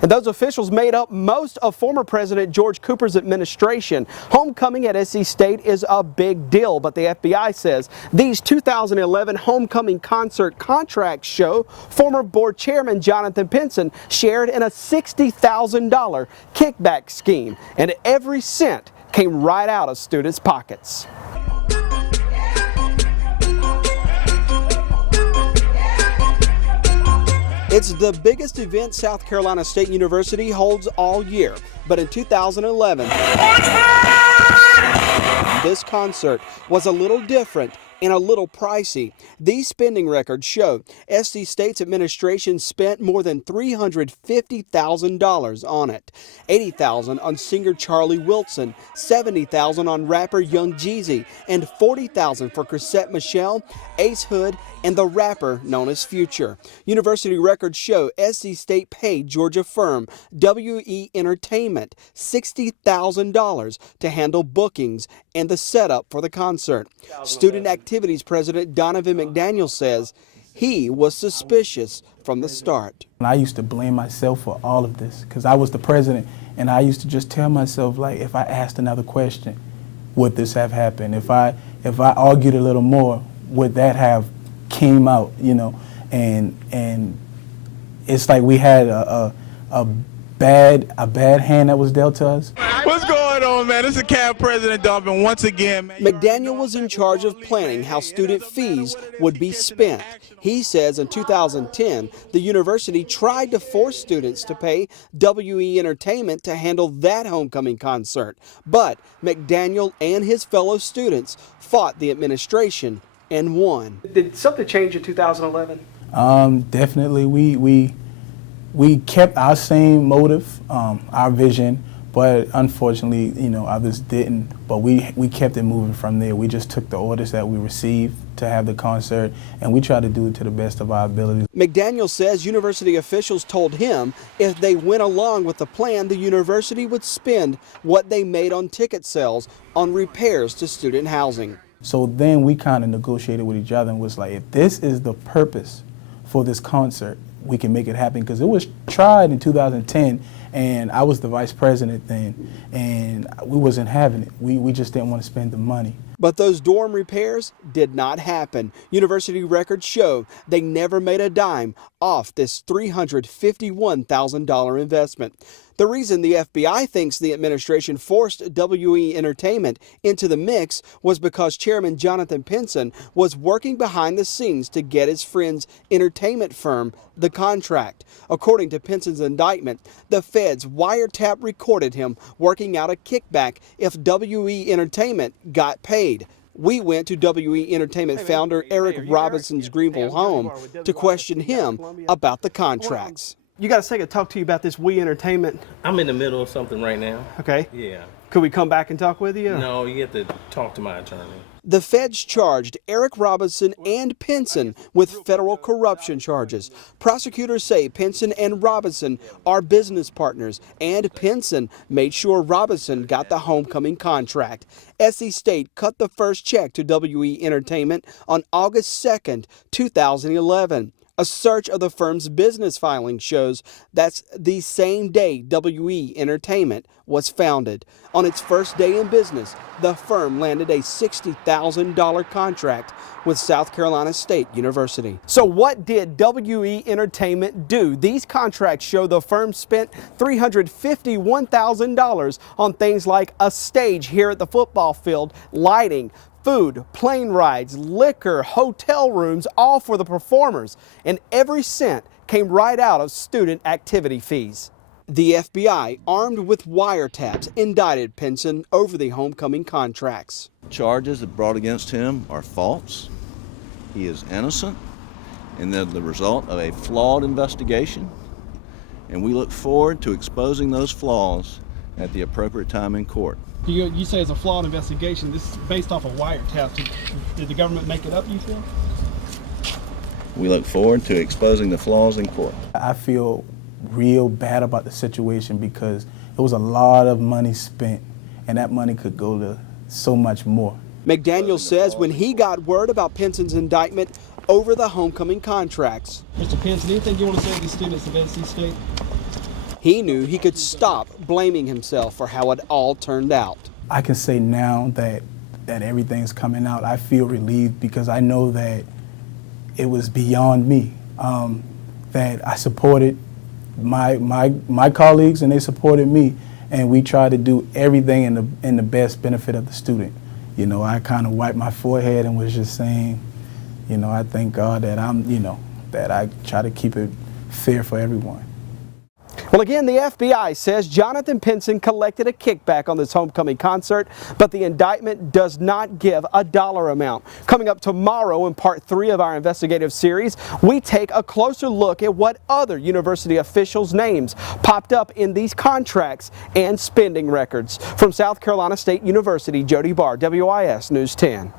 And those officials made up most of former President George Cooper's administration. Homecoming at SC State is a big deal, but the FBI says these 2011 homecoming concert contracts show former board chairman Jon Pinson shared in a $60,000 kickback scheme, and every cent came right out of students' pockets. It's the biggest event South Carolina State University holds all year, but in 2011, this concert was a little different and a little pricey. These spending records show SC State's administration spent more than $350,000 on it. $80,000 on singer Charlie Wilson, $70,000 on rapper Young Jeezy, and $40,000 for Chrisette Michele, Ace Hood, and the rapper known as Future. University records show SC State paid Georgia firm WE Entertainment $60,000 to handle bookings and the setup for the concert. Student Activities President Donovan McDaniel says he was suspicious from the start. I used to blame myself for all of this because I was the president, and I used to just tell myself, like, if I asked another question, would this have happened? If I argued a little more, would that have came out, you know? And it's like we had a bad hand that was dealt to us. What's going on, man? This is CAB President Donovan once again, man. McDaniel was in charge of planning how student fees would be spent. He says in 2010, the university tried to force students to pay WE Entertainment to handle that homecoming concert. But McDaniel and his fellow students fought the administration and won. Did something change in 2011? Definitely. We kept our same motive, our vision, but unfortunately, you know, others didn't. But we kept it moving from there. We just took the orders that we received to have the concert, and we tried to do it to the best of our abilities. McDaniel says university officials told him if they went along with the plan, the university would spend what they made on ticket sales on repairs to student housing. So then we kind of negotiated with each other and was like, if this is the purpose for this concert, we can make it happen, because it was tried in 2010 and I was the vice president then, and we wasn't having it. We just didn't want to spend the money. But those dorm repairs did not happen. University records show they never made a dime off this $351,000 investment. The reason the FBI thinks the administration forced WE Entertainment into the mix was because Chairman Jon Pinson was working behind the scenes to get his friend's entertainment firm the contract. According to Pinson's indictment, the feds wiretap recorded him working out a kickback if WE Entertainment got paid. We went to WE Entertainment founder Eric Robinson's Greenville home to question him about the contracts. You got a second to talk to you about this We Entertainment. I'm in the middle of something right now. Okay. Yeah. Could we come back and talk with you? No, you have to talk to my attorney. The feds charged Eric Robinson and Pinson with federal corruption charges. Prosecutors say Pinson and Robinson are business partners, and Pinson made sure Robinson got the homecoming contract. SC State cut the first check to WE Entertainment on August 2nd, 2011. A search of the firm's business filing shows that's the same day WE Entertainment was founded. On its first day in business, the firm landed a $60,000 contract with South Carolina State University. So what did WE Entertainment do? These contracts show the firm spent $351,000 on things like a stage here at the football field, lighting, food, plane rides, liquor, hotel rooms, all for the performers. And every cent came right out of student activity fees. The FBI, armed with wiretaps, indicted Pinson over the homecoming contracts. Charges that brought against him are false. He is innocent, and they're the result of a flawed investigation. And we look forward to exposing those flaws at the appropriate time in court. You say it's a flawed investigation. This is based off of wiretaps. Did the government make it up, you feel? We look forward to exposing the flaws in court. I feel real bad about the situation because it was a lot of money spent, and that money could go to so much more. McDaniel says when he got word about Pinson's indictment over the homecoming contracts. Mr. Pinson, anything you want to say to the students of SC State? he knew he could stop blaming himself for how it all turned out. I can say now that everything's coming out, I feel relieved because I know that it was beyond me, that I supported my colleagues and they supported me, and we tried to do everything in the best benefit of the student. You know, I kind of wiped my forehead and was just saying, you know, I thank God that that I try to keep it fair for everyone. Well, again, the FBI says Jonathan Pinson collected a kickback on this homecoming concert, but the indictment does not give a dollar amount. Coming up tomorrow in part 3 of our investigative series, we take a closer look at what other university officials' names popped up in these contracts and spending records. From South Carolina State University, Jody Barr, WIS News 10.